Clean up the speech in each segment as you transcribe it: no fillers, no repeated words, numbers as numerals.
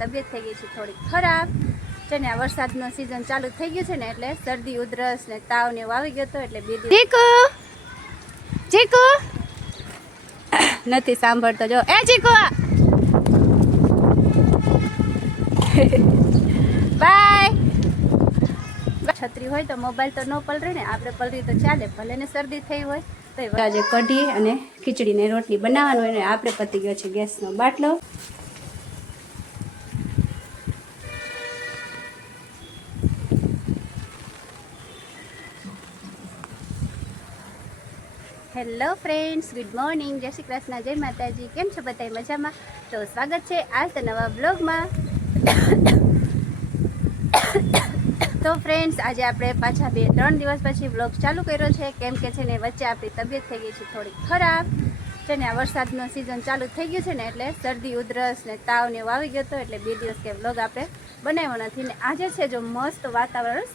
તબિયત થઈ ગઈ છે થોડી ખરાબ છે ને. આ વરસાદનો સિઝન ચાલુ થઈ ગયું છે ને એટલે શરદી ઉધરસ ને તાવ ને એવું આવી ગયો હતો એટલે 2 દિવસ ચીકુ નથી સાંભળતો. જો એ ચીકુ બાય. છત્રી હોય તો મોબાઈલ તો ન પલરે ને, આપણે પલરી તો ચાલે, ભલે ને શરદી થઈ હોય તો. આજે કઢી અને ખીચડી ને રોટલી બનાવવાનું હોય ને આપણે પતી ગયો છે ગેસનો બાટલો. હેલો ફ્રેન્ડ્સ, ગુડ મોર્નિંગ, જય શ્રી કૃષ્ણ, જય માતાજી. કેમ છો બધા? મજામાં? તો સ્વાગત છે આજ તો નવા બ્લોગમાં. તો ફ્રેન્ડ્સ, આજે આપણે પાછા 2-3 દિવસ પછી બ્લોગ ચાલુ કર્યો છે, કેમ કે છે ને વચ્ચે આપણી તબિયત થઈ ગઈ છે થોડી ખરાબ છે ને. આ વરસાદનો સિઝન ચાલુ થઈ ગયું છે ને એટલે શરદી ઉધરસ ને તાવ ને એવું આવી ગયો હતો એટલે 2 દિવસ કે બ્લોગ આપણે બનાવ્યો નથી. ને આજે છે જો મસ્ત વાતાવરણ,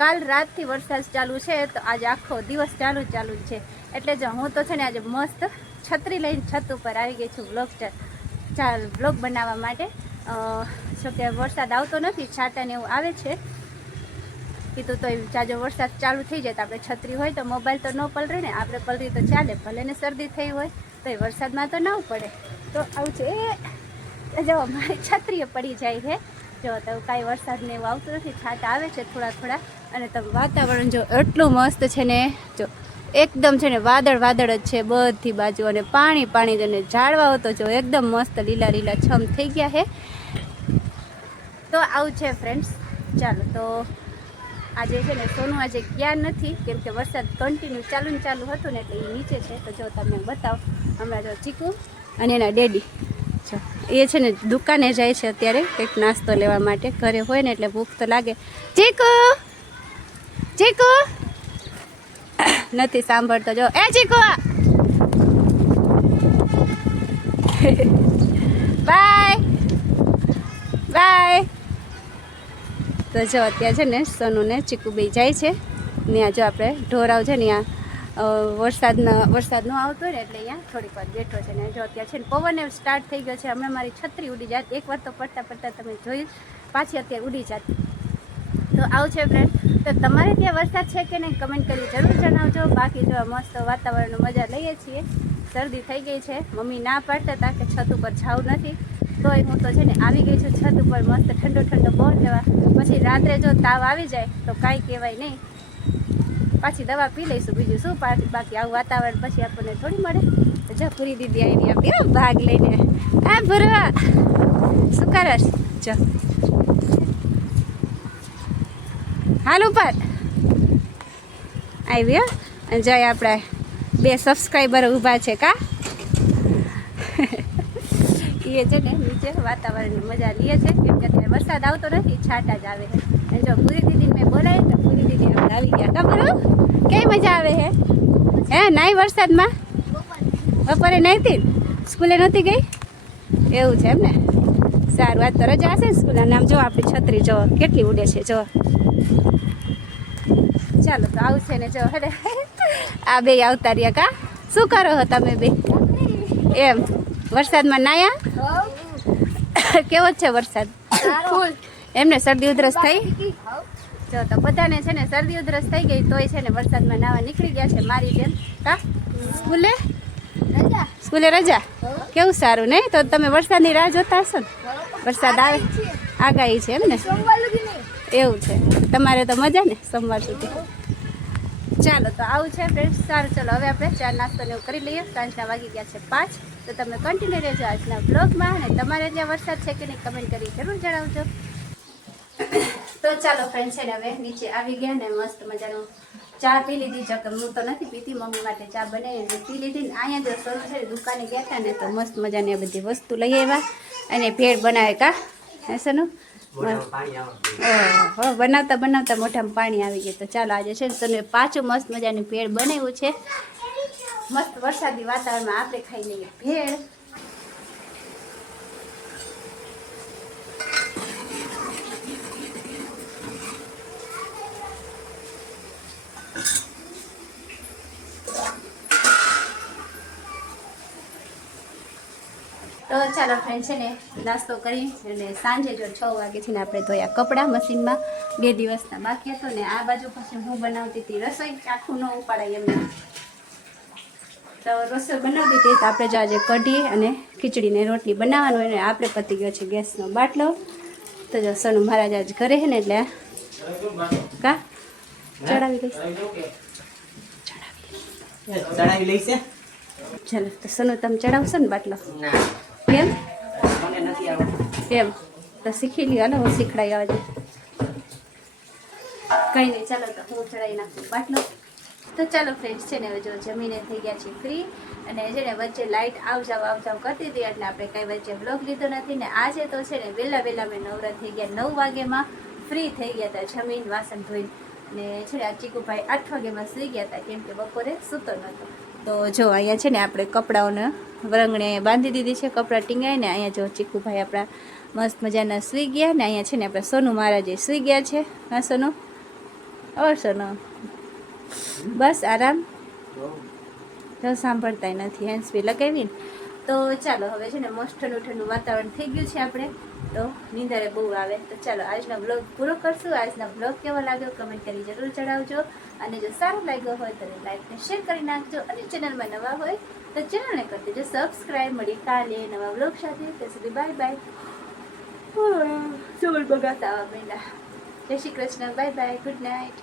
કાલ રાતથી વરસાદ ચાલુ છે તો આજે આખો દિવસ ચાલુ જ છે. એટલે જો હું તો છે ને આજે મસ્ત છત્રી લઈને છત ઉપર આવી ગઈ છું બ્લોગ બનાવવા માટે. જો કે વરસાદ આવતો નથી, છાંટા ને એવું આવે છે. કીધું તો જાજો વરસાદ ચાલુ થઈ જાય તો આપણે છત્રી હોય તો મોબાઈલ તો ન પલરે ને, આપણે પલરી તો ચાલે, ભલે ને શરદી થઈ હોય તો એ વરસાદમાં તો ના પડે. તો આવું છે એ જો મારી છત્રીએ પડી જાય છે. જો તો કાંઈ વરસાદ ને એવું આવતું નથી, છાંટા આવે છે થોડા થોડા. અને તો વાતાવરણ જો એટલું મસ્ત છે ને, જો એકદમ છે ને વાદળ જ છે બધી બાજુ, અને પાણી અને ઝાડવાઓ તો જો એકદમ મસ્ત લીલા છમ થઈ ગયા છે. તો આવું છે ફ્રેન્ડ્સ. ચાલો તો આજે છે ને સોનું આજે ગયા નથી, કેમ કે વરસાદ કન્ટિન્યુ ચાલુ હતું ને એટલે એ નીચે છે. તો જો તમને બતાવો, હમણાં જો ચીકુ અને એના ડેડી જો એ છે ને દુકાને જાય છે અત્યારે કંઈક નાસ્તો લેવા માટે. ઘરે હોય ને એટલે ભૂખ તો લાગે. ચીકુ નથી સાંભળતો. જો એ ચીકુ બાય. તો જો અત્યારે છે ને સોનું ને ચીકુ બે જાય છે ત્યાં. જો આપણે ઢોરાવ છે ને ત્યાં વરસાદ ન આવતો હોય ને એટલે અહીંયા થોડીક વાર બેઠો છે ને. જો અત્યારે છે ને પવન સ્ટાર્ટ થઈ ગયો છે. હમણાં મારી છત્રી ઉડી જાત, એકવાર તો પડતા તમે જોયું, પાછી અત્યારે ઉડી જાત. તો આવું છે ફ્રેન્ડ. તો તમારે ત્યાં વરસાદ છે કે નહીં કમેન્ટ કરી જરૂર જણાવજો. બાકી જો મસ્ત વાતાવરણની મજા લઈએ છીએ. શરદી થઈ ગઈ છે, મમ્મી ના પાડતા હતા કે છત ઉપર જવું નથી, તોય હું તો છે ને આવી ગઈ છું છત ઉપર મસ્ત ઠંડો પવન લેવા. પછી રાત્રે જો તાવ આવી જાય તો કાંઈ કહેવાય નહીં, પાછી દવા પી લઈશું, બીજું શું. બાકી આવું વાતાવરણ પછી આપણને થોડી મળે. તો જો પૂરી દીદી આવી આપી ભાગ લઈને. આ ભરવા શું કરસ? જો હાલ ઉપર આવી. અને જય આપણા 2 સબસ્ક્રાઈબર ઊભા છે કા એ છે ને નીચે વાતાવરણની મજા લે છે, કેમ કે અત્યારે વરસાદ આવતો નથી, છાંટા જ આવે છે. અને જો પૂરી દીદીને મેં બોલાવી તો પૂરી દીદી આવી ગયા. ખબર કેવી મજા આવે છે હે નાઈ વરસાદમાં? બપોરે નાહીતી, સ્કૂલે નહોતી ગઈ? એવું છે એમ ને. સારું, આજ તો રજા હશે ને સ્કૂલ. નામ જો આપણી છત્રી જો કેટલી ઉડે છે જો. ચાલો તો આવું છે ને જો હે આ બે આવતા રહ્યા કા. શું કરો છો તમે બે? એમ વરસાદમાં નાયા? કેવો છે વરસાદ? એમને શરદી ઉધરસ થઈ? જો તો બધાને છે ને શરદી ઉધરસ થઈ ગઈ, તોય છે ને વરસાદમાં નાવા નીકળી ગયા છે મારી જેમ કા. સ્કૂલે રજા? કેવું સારું નહીં? તો તમે વરસાદની રાહ જોતા હશો ને? વરસાદ આવે, આગાહી છે એમ ને? એવું છે, તમારે તો મજા ને સોમવાર સુધી. ચાલો તો આવું છે ફ્રેન્ડ્સ. સારું ચલો હવે આપણે ચા નાસ્તો ને એવું કરી લઈએ. સાંજના વાગી ગયા છે 5. તો તમે કન્ટિન્યુ રહેજો આજના બ્લોગમાં. અને તમારે ત્યાં વરસાદ છે કે નહીં કમેન્ટ કરી જરૂર જણાવજો. તો ચાલો ફ્રેન્ડ છે ને હવે નીચે આવી ગયા ને મસ્ત મજાનું ચા પી લીધી. જો કે હું તો નથી પીતી, મમ્મી માટે ચા બનાવી પી લીધી. ને અહીંયા જો શરૂ છે દુકાને ગયા હતા ને તો મસ્ત મજાની આ બધી વસ્તુ લઈ આવ્યા અને ભેળ બનાવે કા હસનું. બનાવતા મોઢામાં પાણી આવી ગયું. તો ચાલો આજે છે ને તમે પાછું મસ્ત મજાની ભેળ બનાવ્યું છે. મસ્ત વરસાદી વાતાવરણમાં આપણે ખાઈ લઈએ ભેળ. તો ચાલો ફ્રેન્ડ છે ને નાસ્તો કરી અને સાંજે જો 6 વાગે છે ને આપણે ધોયા કપડાં મશીનમાં 2 દિવસના બાકી હતો ને આ બાજુ પછી હું બનાવતી હતી રસોઈ આખું ન ઉપાડાય એમને તો રસોઈ બનાવતી હતી તો આપણે જો આજે કઢી અને ખીચડીને રોટલી બનાવવાનું હોય ને આપણે પતી ગયો છે ગેસનો બાટલો તો જો સનુ મહારાજ આજ ઘરે છે ને એટલે કા ચડાવી લઈશ ચાલો તો સનુ તમે ચડાવશો ને બાટલો કેમ કેમ તો શીખી લ્યો હાલો હું શીખડાઈ આવે કંઈ નહીં ચાલો તો હું ચડાવી નાખું બાટલો તો ચાલો ફ્રેન્ડ્સ છે ને હવે જો જમીને થઈ ગયા છે ફ્રી અને છે ને વચ્ચે લાઇટ આવજાવ કરતી હતી એટલે આપણે કાંઈ વચ્ચે બ્લોગ લીધો નથી ને આજે તો છે ને વહેલા મેં નવરા થઈ ગયા 9 વાગ્યામાં ફ્રી થઈ ગયા હતા જમીન વાસણ ધોઈને ને છે ને આ ચીકુભાઈ 8 વાગ્યામાં સૂઈ ગયા હતા કેમ કે બપોરે સૂતો નહોતો તો જો અહીંયા છે ને આપણે કપડાઓને વરંગણે બાંધી દીધી છે કપડાં ટીંગાઈને અહીંયા જો ચીકુભાઈ આપણા મસ્ત મજાના સૂઈ ગયા ને અહીંયા છે ને આપણે સોનુ મહારાજે સૂઈ ગયા છે હા સોનુ ઓર સોનુ બસ આરામ જો સાંભળતા નથી હેન્ડ્સ બી લગાવીને તો ચાલો હવે છે ને મસ્ત ઠંડુ વાતાવરણ થઈ ગયું છે આપણે તો નીંદરે બહુ આવે તો ચાલો આજનો બ્લોગ પૂરો કરશું આજનો બ્લોગ કેવો લાગ્યો કમેન્ટ કરી જરૂર જણાવજો અને જો સારો લાગ્યો હોય તો લાઈક ને શેર કરી નાખજો અને ચેનલમાં નવા હોય તો ચેનલને કરી દેજો સબસ્ક્રાઈબ મળી કાલે નવા બ્લોગ સાથે ત્યાં સુધી બાય ચોર બગાતા આવા પહેલા જય Shri Krishna bye good night